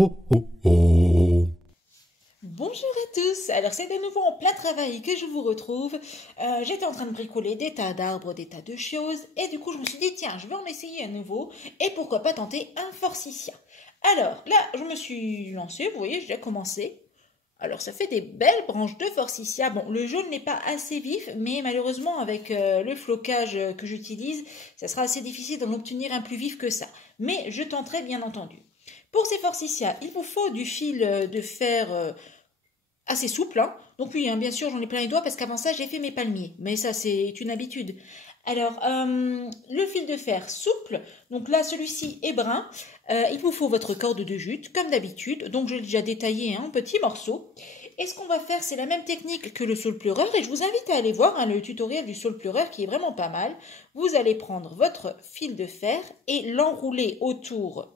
Oh, oh, oh. Bonjour à tous, alors c'est de nouveau en plein travail que je vous retrouve. J'étais en train de bricoler des tas d'arbres, des tas de choses, et du coup je me suis dit tiens je vais en essayer à nouveau, et pourquoi pas tenter un forsythia. Alors là je me suis lancée, vous voyez j'ai déjà commencé. Alors ça fait des belles branches de forsythia. Bon le jaune n'est pas assez vif, mais malheureusement avec le flocage que j'utilise, ça sera assez difficile d'en obtenir un plus vif que ça. Mais je tenterai bien entendu. Pour ces forsythia, il vous faut du fil de fer assez souple, hein. Donc oui, hein, bien sûr, j'en ai plein les doigts parce qu'avant ça, j'ai fait mes palmiers. Mais ça, c'est une habitude. Alors, le fil de fer souple, donc là, celui-ci est brun. Il vous faut votre corde de jute, comme d'habitude. Donc, je l'ai déjà détaillé hein, en petits morceaux. Et ce qu'on va faire, c'est la même technique que le saule pleureur. Et je vous invite à aller voir hein, le tutoriel du saule pleureur qui est vraiment pas mal. Vous allez prendre votre fil de fer et l'enrouler autour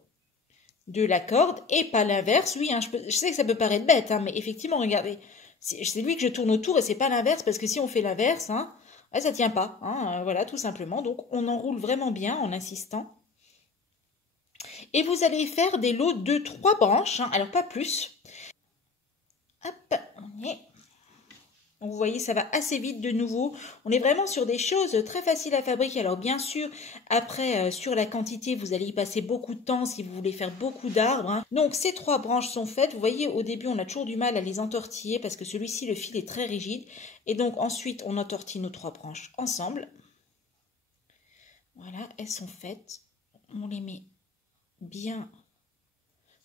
de la corde et pas l'inverse. Oui, hein, je sais que ça peut paraître bête, hein, mais effectivement, regardez, c'est lui que je tourne autour et c'est pas l'inverse parce que si on fait l'inverse, hein, ça tient pas. Hein, voilà, tout simplement. Donc on enroule vraiment bien en insistant. Et vous allez faire des lots de 3 branches, hein, alors pas plus. Hop, on y est. Donc vous voyez, ça va assez vite de nouveau. On est vraiment sur des choses très faciles à fabriquer. Alors bien sûr, après, sur la quantité, vous allez y passer beaucoup de temps si vous voulez faire beaucoup d'arbres. Hein. Donc ces 3 branches sont faites. Vous voyez, au début, on a toujours du mal à les entortiller parce que celui-ci, le fil est très rigide. Et donc ensuite, on entortille nos 3 branches ensemble. Voilà, elles sont faites. On les met bien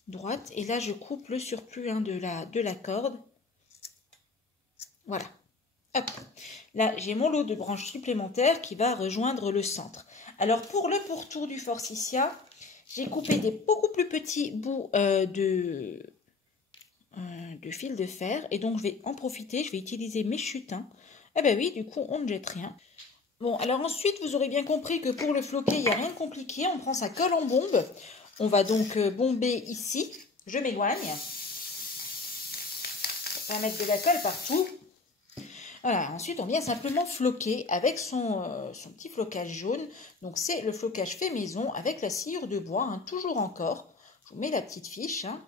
droites. Et là, je coupe le surplus hein, de la corde. Voilà. Hop. Là, j'ai mon lot de branches supplémentaires qui va rejoindre le centre. Alors, pour le pourtour du forsythia, j'ai coupé des beaucoup plus petits bouts de fil de fer. Et donc, je vais en profiter. Je vais utiliser mes chutins. Eh ben oui, du coup, on ne jette rien. Bon, alors ensuite, vous aurez bien compris que pour le floquer, il n'y a rien de compliqué. On prend sa colle en bombe. On va donc bomber ici. Je m'éloigne. On va mettre de la colle partout. Voilà, ensuite on vient simplement floquer avec son petit flocage jaune. Donc c'est le flocage fait maison avec la sciure de bois, hein, toujours encore. Je vous mets la petite fiche hein,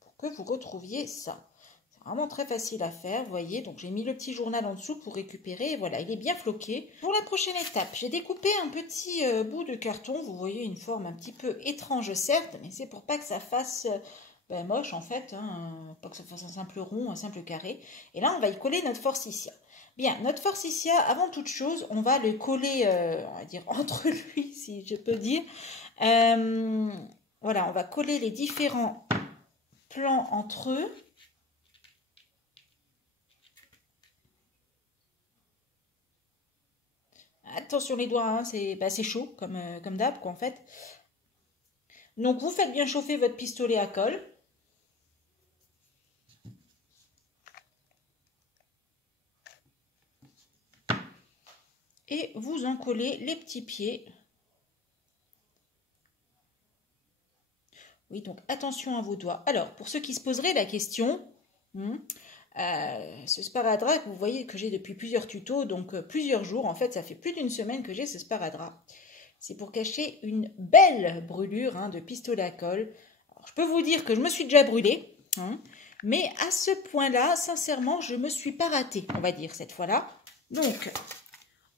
pour que vous retrouviez ça. C'est vraiment très facile à faire, vous voyez. Donc j'ai mis le petit journal en dessous pour récupérer. Et voilà, il est bien floqué. Pour la prochaine étape, j'ai découpé un petit bout de carton. Vous voyez une forme un petit peu étrange certes, mais c'est pour pas que ça fasse... moche en fait, hein, pas que ça fasse un simple rond, un simple carré. Et là, on va y coller notre forsythia. Bien, notre forsythia, avant toute chose, on va le coller, on va dire, entre lui, si je peux dire. Voilà, on va coller les différents plans entre eux. Attention les doigts, hein, c'est chaud, comme d'hab, quoi, en fait. Donc, vous faites bien chauffer votre pistolet à colle. Et vous en collez les petits pieds. Oui, donc attention à vos doigts. Alors, pour ceux qui se poseraient la question, ce sparadrap, vous voyez que j'ai depuis plusieurs tutos, donc plusieurs jours, en fait, ça fait plus d'une semaine que j'ai ce sparadrap. C'est pour cacher une belle brûlure hein, de pistolet à colle. Alors, je peux vous dire que je me suis déjà brûlée, hein, mais à ce point-là, sincèrement, je ne me suis pas ratée, on va dire, cette fois-là. Donc,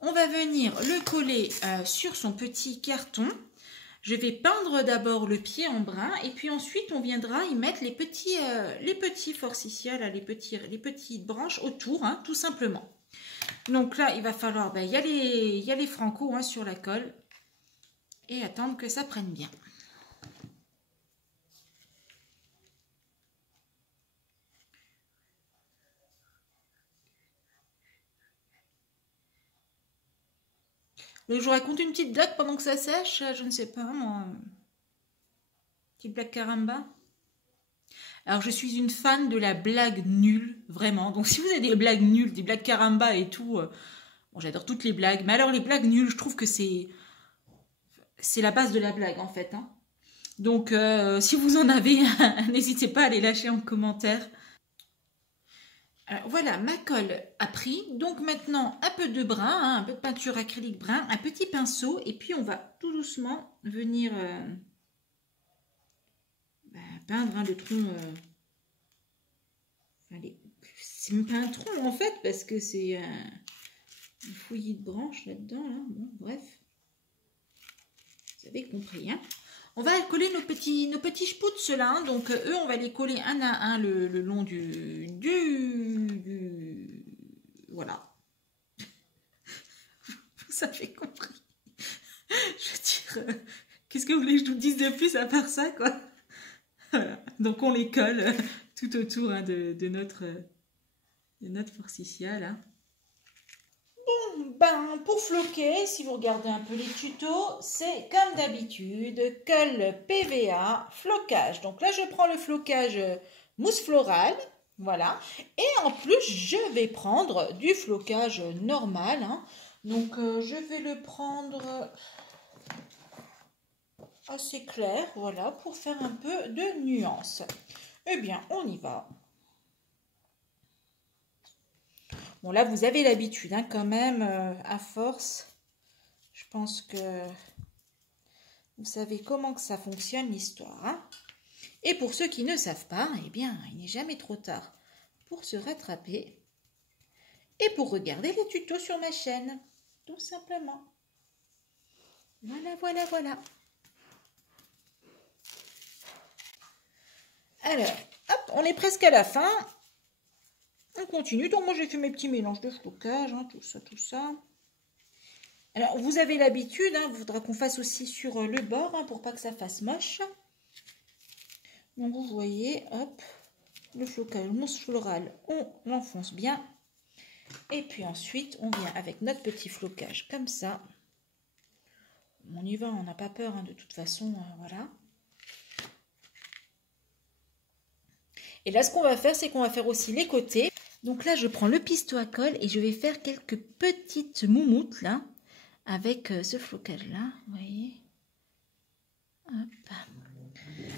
on va venir le coller sur son petit carton. Je vais peindre d'abord le pied en brun et puis ensuite on viendra y mettre les petits forsythia, là, les petites branches autour, hein, tout simplement. Donc là, il va falloir y aller franco hein, sur la colle et attendre que ça prenne bien. Je vous raconte une petite blague pendant que ça sèche, je ne sais pas, moi. Petite blague caramba. Alors, je suis une fan de la blague nulle, vraiment. Donc, si vous avez des blagues nulles, des blagues caramba et tout, bon, j'adore toutes les blagues. Mais alors, les blagues nulles, je trouve que c'est la base de la blague, en fait. Hein. Donc, si vous en avez, n'hésitez pas à les lâcher en commentaire. Alors, voilà, ma colle a pris. Donc maintenant, un peu de brun, hein, un peu de peinture acrylique brun, un petit pinceau. Et puis, on va tout doucement venir peindre hein, le tronc. C'est même pas un tronc en fait, parce que c'est un fouillis de branches là-dedans. Là. Bon, bref. Vous avez compris. Hein. On va coller nos petits spouts, ceux-là. Hein. Donc, eux, on va les coller un à un le long du... Voilà. Vous avez compris. Je veux dire, qu'est-ce que vous voulez que je vous dise de plus à part ça, quoi. Voilà. Donc, on les colle tout autour hein, de notre forsythia, là. Bon, ben, pour floquer, si vous regardez un peu les tutos, c'est comme d'habitude, colle PVA, flocage. Donc là, je prends le flocage mousse florale, voilà. Et en plus, je vais prendre du flocage normal. Hein. Donc, je vais le prendre assez clair, voilà, pour faire un peu de nuance. Eh bien, on y va. Bon, là, vous avez l'habitude, hein, quand même, à force. Je pense que vous savez comment que ça fonctionne, l'histoire. Hein. Et pour ceux qui ne savent pas, eh bien, il n'est jamais trop tard pour se rattraper et pour regarder les tutos sur ma chaîne, tout simplement. Voilà, voilà, voilà. Alors, hop, on est presque à la fin. On continue. Donc, moi, j'ai fait mes petits mélanges de flocage, hein, tout ça, tout ça. Alors, vous avez l'habitude, hein, il faudra qu'on fasse aussi sur le bord, hein, pour pas que ça fasse moche. Donc, vous voyez, hop, le flocage mousse florale, on l'enfonce bien. Et puis ensuite, on vient avec notre petit flocage comme ça. On y va, on n'a pas peur, hein, de toute façon, voilà. Et là, ce qu'on va faire, c'est qu'on va faire aussi les côtés. Donc là, je prends le piston à colle et je vais faire quelques petites moumoutes là, avec ce flocage-là, vous voyez. Hop.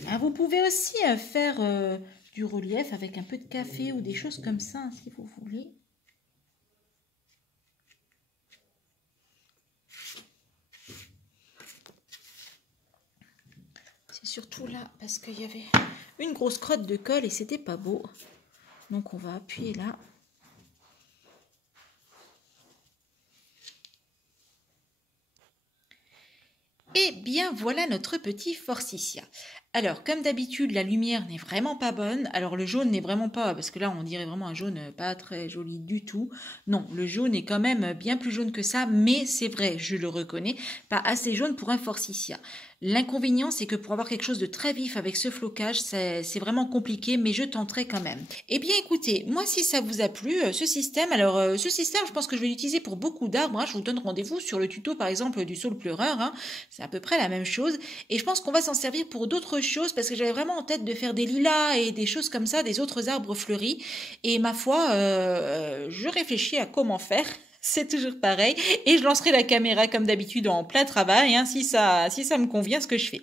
Alors, vous pouvez aussi faire du relief avec un peu de café ou des choses comme ça, hein, si vous voulez. C'est surtout là, parce qu'il y avait une grosse crotte de colle et c'était pas beau. Donc, on va appuyer là. Et bien, voilà notre petit forsythia. Alors, comme d'habitude, la lumière n'est vraiment pas bonne. Alors, le jaune n'est vraiment pas, parce que là, on dirait vraiment un jaune pas très joli du tout. Non, le jaune est quand même bien plus jaune que ça, mais c'est vrai, je le reconnais, pas assez jaune pour un forsythia. L'inconvénient, c'est que pour avoir quelque chose de très vif avec ce flocage, c'est vraiment compliqué, mais je tenterai quand même. Eh bien, écoutez, moi, si ça vous a plu, ce système, alors ce système, je pense que je vais l'utiliser pour beaucoup d'arbres. Hein. Je vous donne rendez-vous sur le tuto, par exemple, du saule pleureur. Hein. C'est à peu près la même chose. Et je pense qu'on va s'en servir pour d'autres choses, parce que j'avais vraiment en tête de faire des lilas et des choses comme ça, des autres arbres fleuris. Et ma foi, je réfléchis à comment faire. C'est toujours pareil. Et je lancerai la caméra comme d'habitude en plein travail, hein, si ça me convient ce que je fais.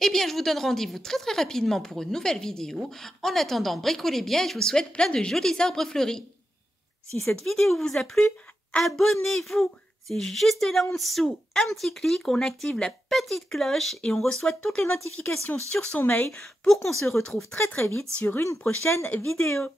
Eh bien, je vous donne rendez-vous très très rapidement pour une nouvelle vidéo. En attendant, bricolez bien et je vous souhaite plein de jolis arbres fleuris. Si cette vidéo vous a plu, abonnez-vous. C'est juste là en dessous, un petit clic, on active la petite cloche et on reçoit toutes les notifications sur son mail pour qu'on se retrouve très très vite sur une prochaine vidéo.